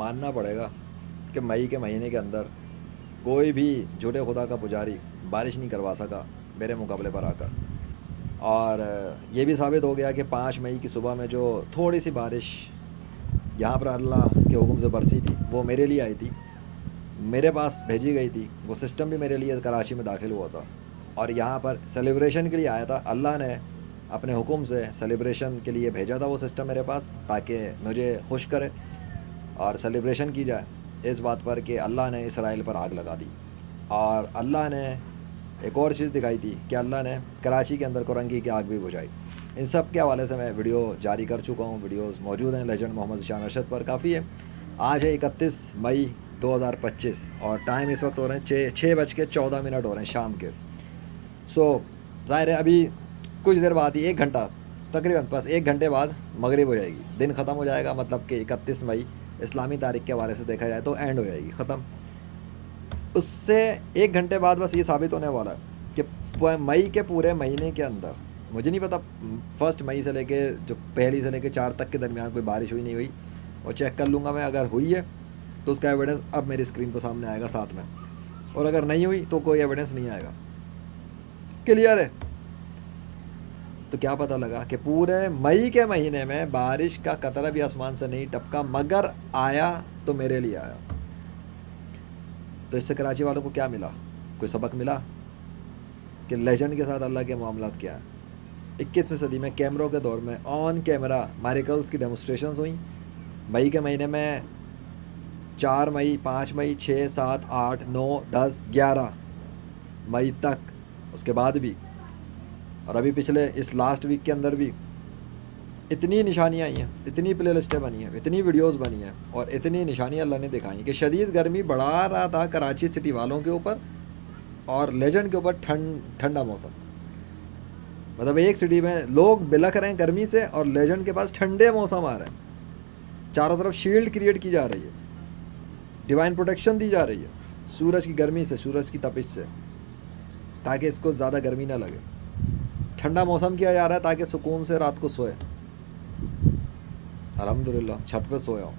ماننا پڑے گا کہ مئی کے مہینے کے اندر کوئی بھی جھوٹے خدا کا پجاری بارش نہیں کروا سکا میرے مقابلے پر آ کر. اور یہ بھی ثابت ہو گیا کہ 5 مئی کی صبح میں جو تھوڑی سی بارش یہاں پر اللہ کے حکم سے برسی تھی وہ میرے لیے آئی تھی, میرے پاس بھیجی گئی تھی. وہ سسٹم بھی میرے لیے کراچی میں داخل ہوا تھا اور یہاں پر سیلیبریشن کے لیے آیا تھا. اللہ نے اپنے حکم سے سیلیبریشن کے لیے بھیجا تھا وہ سسٹم میرے پاس, تاکہ مجھے خوش کرے اور سیلیبریشن کی جائے اس بات پر کہ اللہ نے اسرائیل پر آگ لگا دی. اور اللہ نے ایک اور چیز دکھائی تھی کہ اللہ نے کراچی کے اندر کرنگی کی آگ بھی بجھائی. ان سب کے حوالے سے میں ویڈیو جاری کر چکا ہوں, ویڈیوز موجود ہیں لیجنڈ محمد ذیشان ارشد پر. کافی ہے. آج ہے 31 مئی 2025 اور ٹائم اس وقت ہو رہے ہیں 6:14 ہو رہے ہیں شام کے. سو ظاہر ہے ابھی کچھ دیر بعد ہی 1 گھنٹہ تقریباً بس 1 گھنٹے بعد مغرب ہو جائے گی, دن ختم ہو جائے گا. مطلب کہ 31 مئی اسلامی تاریخ کے حوالے سے دیکھا جائے تو اینڈ ہو جائے گی, ختم. اس سے 1 گھنٹے بعد بس یہ ثابت ہونے والا ہے کہ مئی کے پورے مہینے کے اندر, مجھے نہیں پتا 1 مئی سے لے کے جو 1 سے لے کے 4 تک کے درمیان کوئی بارش ہوئی نہیں ہوئی, اور چیک کر لوں گا میں. اگر ہوئی ہے تو اس کا ایویڈنس اب میری اسکرین پہ سامنے آئے گا ساتھ میں, اور اگر نہیں ہوئی تو کوئی ایویڈنس نہیں آئے گا. کلیئر ہے. تو کیا پتہ لگا کہ پورے مئی کے مہینے میں بارش کا قطرہ بھی آسمان سے نہیں ٹپکا, مگر آیا تو میرے لیے آیا. تو اس سے کراچی والوں کو کیا ملا؟ کوئی سبق ملا کہ لیجنڈ کے ساتھ اللہ کے معاملات کیا ہیں. 21ویں صدی میں کیمروں کے دور میں آن کیمرہ میریکلز کی ڈیمونسٹریشنز ہوئیں. مئی کے مہینے میں 4 مئی 5 مئی 6 7 8 9 10 11 مئی تک, اس کے بعد بھی, اور ابھی پچھلے اس لاسٹ ویک کے اندر بھی اتنی نشانیاں آئی ہیں, اتنی پلے لسٹیں بنی ہیں, اتنی ویڈیوز بنی ہیں, اور اتنی نشانیاں اللہ نے دکھائی کہ شدید گرمی بڑھا رہا تھا کراچی سٹی والوں کے اوپر اور لیجنڈ کے اوپر ٹھنڈا موسم. مطلب ایک سٹی میں لوگ بلک رہے ہیں گرمی سے اور لیجنڈ کے پاس ٹھنڈے موسم آ رہے ہیں. چاروں طرف شیلڈ کریٹ کی جا رہی ہے, ڈیوائن پروٹیکشن دی جا رہی ہے سورج کی گرمی سے, سورج کی تپش سے, تاکہ اس کو زیادہ گرمی نہ لگے. ٹھنڈا موسم کیا جا رہا ہے تاکہ سکون سے رات کو سوئے. الحمدللہ چھت پہ سویا ہوں.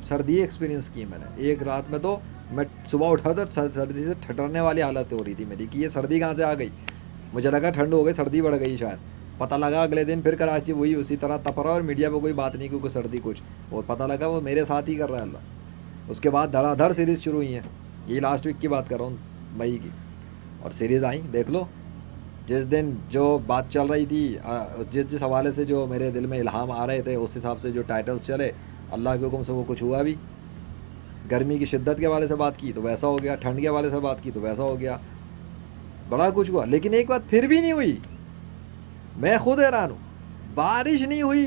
سردی ایکسپیرینس کی میں نے. ایک رات میں تو میں صبح اٹھا تو سردی سے ٹھٹرنے والی حالت ہو رہی تھی میری کہ یہ سردی کہاں سے آ گئی. مجھے لگا ٹھنڈ ہو گئی, سردی بڑھ گئی شاید. پتہ لگا اگلے دن پھر کراچی وہی اسی طرح تپ رہا, اور میڈیا پہ کوئی بات نہیں کیونکہ سردی کچھ, اور پتہ لگا وہ میرے ساتھ ہی کر رہا ہے اللہ. اس کے بعد دھڑا دھڑ سیریز شروع ہوئی ہیں. یہ لاسٹ ویک کی بات کر رہا ہوں, مئی کی, اور سیریز آئیں دیکھ لو. جس دن جو بات چل رہی تھی, جس حوالے سے جو میرے دل میں الہام آ رہے تھے, اس حساب سے جو ٹائٹلز چلے اللہ کے حکم سے وہ کچھ ہوا بھی. گرمی کی شدت کے حوالے سے بات کی تو ویسا ہو گیا, ٹھنڈ کے حوالے سے بات کی تو ویسا ہو گیا, بڑا کچھ ہوا. لیکن ایک بات پھر بھی نہیں ہوئی, میں خود حیران ہوں, بارش نہیں ہوئی.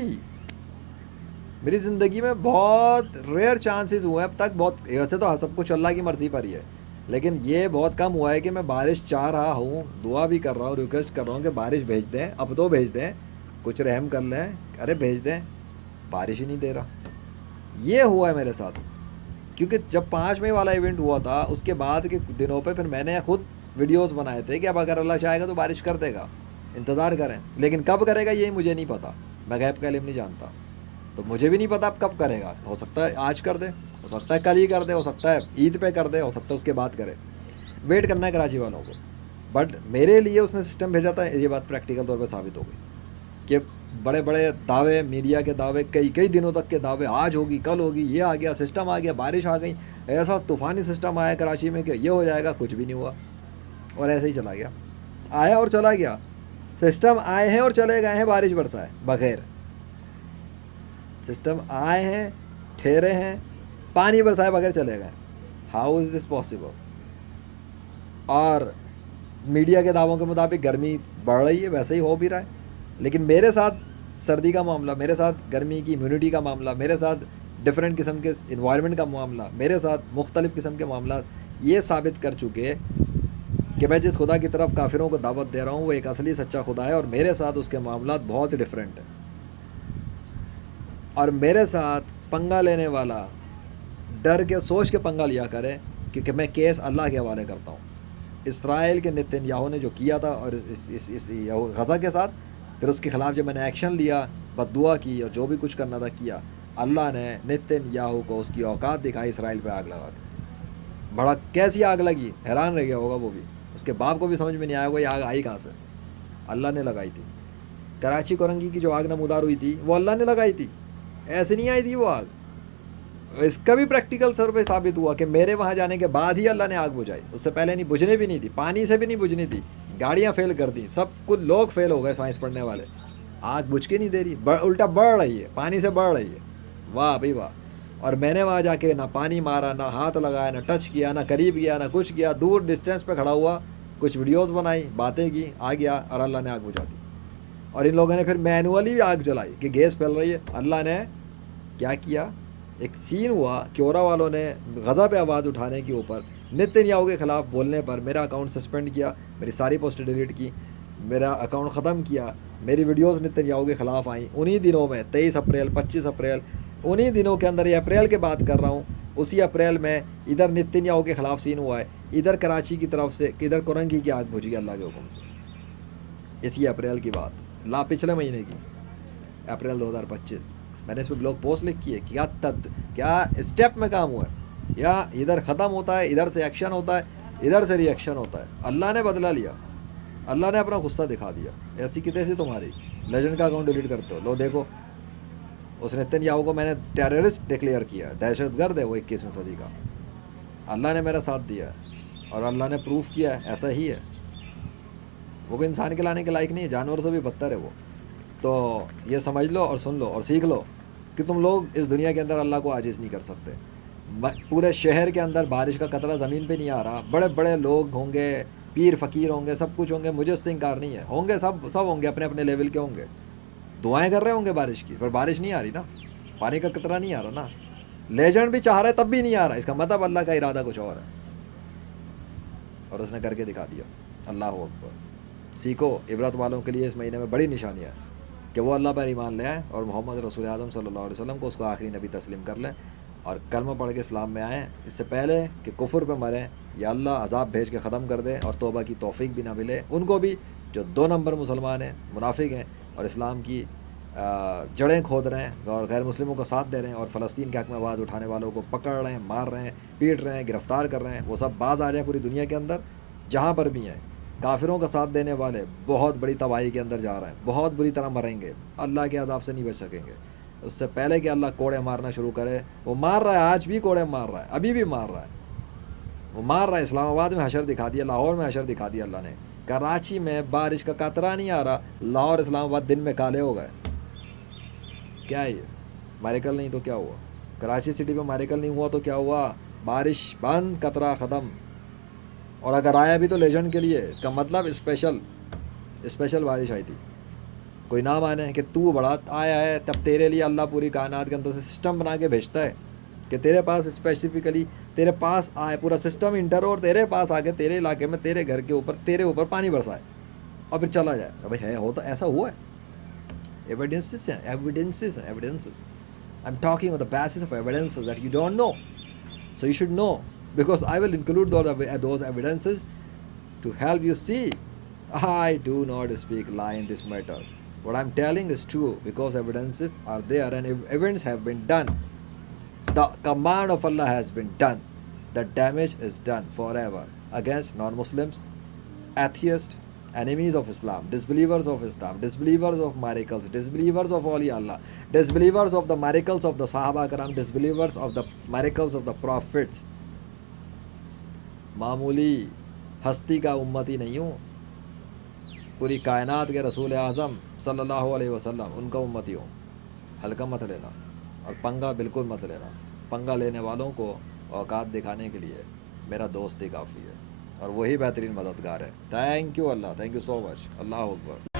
میری زندگی میں بہت ریئر چانسز ہوئے اب تک, بہت, ویسے تو سب کچھ اللہ کی مرضی پر ہی ہے, لیکن یہ بہت کم ہوا ہے کہ میں بارش چاہ رہا ہوں, دعا بھی کر رہا ہوں, ریکویسٹ کر رہا ہوں کہ بارش بھیج دیں, اب تو بھیج دیں, کچھ رحم کر لیں, ارے بھیج دیں. بارش ہی نہیں دے رہا. یہ ہوا ہے میرے ساتھ. کیونکہ جب 5 مئی والا ایونٹ ہوا تھا اس کے بعد کے دنوں پہ پھر میں نے خود ویڈیوز بنائے تھے کہ اب اگر اللہ چاہے گا تو بارش کر دے گا, انتظار کریں. لیکن کب کرے گا یہ مجھے نہیں پتا, میں غیب کا علم نہیں جانتا, تو مجھے بھی نہیں پتا اب کب کرے گا. ہو سکتا ہے آج کر دے, ہو سکتا ہے کل ہی کر دے, ہو سکتا ہے عید پہ کر دے, ہو سکتا ہے اس کے بعد کرے. ویٹ کرنا ہے کراچی والوں کو. بٹ میرے لیے اس نے سسٹم بھیجا تھا, یہ بات پریکٹیکل طور پہ ثابت ہو گئی کہ بڑے بڑے دعوے, میڈیا کے دعوے, کئی دنوں تک کے دعوے, آج ہوگی کل ہوگی, یہ آ گیا سسٹم, آ گیا بارش آ گئی, ایسا طوفانی سسٹم آیا کراچی میں کہ یہ ہو جائے گا, کچھ بھی نہیں ہوا, اور ایسے ہی چلا گیا. آیا اور چلا گیا. سسٹم آئے ہیں اور چلے گئے ہیں, بارش برسائے بغیر. سسٹم آئے ہیں, ٹھہرے ہیں, پانی برسائے بغیر چلے گئے. How is this possible? اور میڈیا کے دعووں کے مطابق گرمی بڑھ رہی ہے, ویسے ہی ہو بھی رہا ہے. لیکن میرے ساتھ سردی کا معاملہ, میرے ساتھ گرمی کی امیونٹی کا معاملہ, میرے ساتھ ڈفرینٹ قسم کے انوائرمنٹ کا معاملہ, میرے ساتھ مختلف قسم کے معاملات یہ ثابت کر چکے کہ میں جس خدا کی طرف کافروں کو دعوت دے رہا ہوں وہ ایک اصلی سچا خدا ہے, اور میرے ساتھ اس کے معاملات بہت ڈفرینٹ ہیں. اور میرے ساتھ پنگا لینے والا ڈر کے سوچ کے پنگا لیا کرے, کیونکہ میں کیس اللہ کے حوالے کرتا ہوں. اسرائیل کے نتن یاہو نے جو کیا تھا اور اس غزہ کے ساتھ, پھر اس کے خلاف جب میں نے ایکشن لیا, بد دعا کی, اور جو بھی کچھ کرنا تھا کیا, اللہ نے نتن یاہو کو اس کی اوقات دکھائی اسرائیل پہ آگ لگا کے. بڑا کیسی آگ لگی, حیران رہ گیا ہوگا وہ بھی, اس کے باپ کو بھی سمجھ میں نہیں آیا ہوگا یہ آگ آئی کہاں سے. اللہ نے لگائی تھی. کراچی کورنگی کی جو آگ نمودار ہوئی تھی وہ اللہ نے لگائی تھی, ایسے نہیں آئی تھی وہ آگ. اس کا بھی پریکٹیکل سر پہ ثابت ہوا کہ میرے وہاں جانے کے بعد ہی اللہ نے آگ بجھائی, اس سے پہلے نہیں, بجھنے بھی نہیں تھی, پانی سے بھی نہیں بجھنی تھی. گاڑیاں فیل کر دیں, سب کچھ لوگ فیل ہو گئے سائنس پڑھنے والے, آگ بجھ کے نہیں دے رہی, الٹا بڑھ رہی ہے, پانی سے بڑھ رہی ہے. واہ بھائی واہ. اور میں نے وہاں جا کے نہ پانی مارا, نہ ہاتھ لگایا, نہ ٹچ کیا, نہ قریب گیا, نہ کچھ کیا, دور ڈسٹینس پہ کھڑا ہوا, کچھ ویڈیوز بنائی, باتیں کی, آ گیا اور اللہ نے آگ بجھا دی. اور ان لوگوں نے پھر مینولی بھی آگ جلائی کہ گیس پھیل رہی ہے. اللہ نے کیا کیا, ایک سین ہوا, کیورا والوں نے غضب پہ آواز اٹھانے کے اوپر نتن یاہو کے خلاف بولنے پر میرا اکاؤنٹ سسپینڈ کیا, میری ساری پوسٹ ڈیلیٹ کی, میرا اکاؤنٹ ختم کیا, میری ویڈیوز نتن یاہو کے خلاف آئیں. انہی دنوں میں 23 اپریل 25 اپریل, انہی دنوں کے اندر, یہ اپریل کے بات کر رہا ہوں, اسی اپریل میں ادھر نتن یاہو کے خلاف سین ہوا ہے, ادھر کراچی کی طرف سے, ادھر کورنگی کی آگ بجھی اللہ کے حکم سے. اسی اپریل کی بات, پچھلے مہینے کی, اپریل 2025. میں نے اس پہ بلاگ پوسٹ لکھی ہے, کیا اسٹیپ میں کام ہوا ہے, یا ادھر ختم ہوتا ہے, ادھر سے ایکشن ہوتا ہے, ادھر سے ری ایکشن ہوتا ہے. اللہ نے بدلا لیا, اللہ نے اپنا غصہ دکھا دیا. ایسی کی تیسی تمہاری لیجنڈ کا اکاؤنٹ ڈیلیٹ کرتے ہو, لو دیکھو, اس نتن یاہو کو میں نے ٹیررسٹ ڈکلیئر کیا, دہشت گرد ہے وہ 21ویں صدی کا. اللہ نے میرا ساتھ دیا ہے اور اللہ نے پروف کیا ہے ایسا ہی ہے. وہ کوئی انسان کے لانے کے لائق نہیں ہے, جانور سے بھی بدتر ہے وہ. تو یہ سمجھ لو اور سن لو اور سیکھ لو کہ تم لوگ اس دنیا کے اندر اللہ کو عاجز نہیں کر سکتے. پورے شہر کے اندر بارش کا قطرہ زمین پہ نہیں آ رہا, بڑے بڑے لوگ ہوں گے, پیر فقیر ہوں گے, سب کچھ ہوں گے, مجھے اس سے انکار نہیں ہے, ہوں گے, سب ہوں گے, اپنے اپنے لیول کے ہوں گے, دعائیں کر رہے ہوں گے بارش کی, پر بارش نہیں آ رہی نا, پانی کا قطرہ نہیں آ رہا نا. لیجنڈ بھی چاہ رہا ہے تب بھی نہیں آ رہا, اس کا مطلب اللہ کا ارادہ کچھ اور ہے, اور اس نے کر کے دکھا دیا. اللہ اکبر. سیکھو, عبرت والوں کے لیے اس مہینے میں بڑی نشانیاں ہیں کہ وہ اللہ پر ایمان لے آئیں اور محمد رسول اعظم صلی اللہ علیہ وسلم کو اس کو آخری نبی تسلیم کر لیں اور کلمہ پڑھ کے اسلام میں آئیں, اس سے پہلے کہ کفر پہ مریں یا اللہ عذاب بھیج کے ختم کر دے اور توبہ کی توفیق بھی نہ ملے ان کو بھی جو 2 نمبر مسلمان ہیں, منافق ہیں, اور اسلام کی جڑیں کھود رہے ہیں اور غیر مسلموں کو ساتھ دے رہے ہیں اور فلسطین کے حق میں آواز اٹھانے والوں کو پکڑ رہے ہیں, مار رہے ہیں, پیٹ رہے ہیں, گرفتار کر رہے ہیں. وہ سب باز آ جائیں پوری دنیا کے اندر جہاں پر بھی ہیں. کافروں کا ساتھ دینے والے بہت بڑی تباہی کے اندر جا رہے ہیں, بہت بری طرح مریں گے, اللہ کے عذاب سے نہیں بچ سکیں گے. اس سے پہلے کہ اللہ کوڑے مارنا شروع کرے, وہ مار رہا ہے, آج بھی کوڑے مار رہا ہے, ابھی بھی مار رہا ہے, وہ مار رہا ہے. اسلام آباد میں حشر دکھا دیا, لاہور میں حشر دکھا دیا اللہ نے, کراچی میں بارش کا قطرہ نہیں آ رہا, لاہور اسلام آباد دن میں کالے ہو گئے. کیا ہے یہ میریکل نہیں تو کیا ہوا؟ کراچی سٹی میں میریکل نہیں ہوا تو کیا ہوا؟ بارش بند, قطرہ ختم. اور اگر آیا بھی تو لیجنڈ کے لیے, اس کا مطلب اسپیشل بارش آئی تھی. کوئی نہ مانے کہ تو بڑا آیا ہے, تب تیرے لیے اللہ پوری کائنات کے اندر سے سسٹم بنا کے بھیجتا ہے کہ تیرے پاس اسپیسیفکلی تیرے پاس آئے, پورا سسٹم انٹر اور تیرے پاس آ کے تیرے علاقے میں تیرے گھر کے اوپر تیرے اوپر پانی برسائے اور پھر چلا جائے. بھائی ہے, ہو تو ایسا ہوا ہے, ایویڈنسز ہیں, evidences. I am talking on the basis of evidences that you don't know, so you should know because I will include those evidences to help you see. I do not speak lie in this matter. What I'm telling is true because evidences are there and events have been done. The command of Allah has been done. The damage is done forever against non-Muslims, atheists, enemies of Islam, disbelievers of Islam, disbelievers of miracles, disbelievers of Awliya Allah, disbelievers of the miracles of the Sahaba Karam, disbelievers of the miracles of the prophets. معمولی ہستی کا امتی نہیں ہوں, پوری کائنات کے رسول اعظم صلی اللہ علیہ وسلم ان کا امتی ہوں. ہلکا مت لینا اور پنگا بالکل مت لینا. پنگا لینے والوں کو اوقات دکھانے کے لیے میرا دوست ہی کافی ہے اور وہی بہترین مددگار ہے. Thank you Allah, thank you so much. Allah Akbar.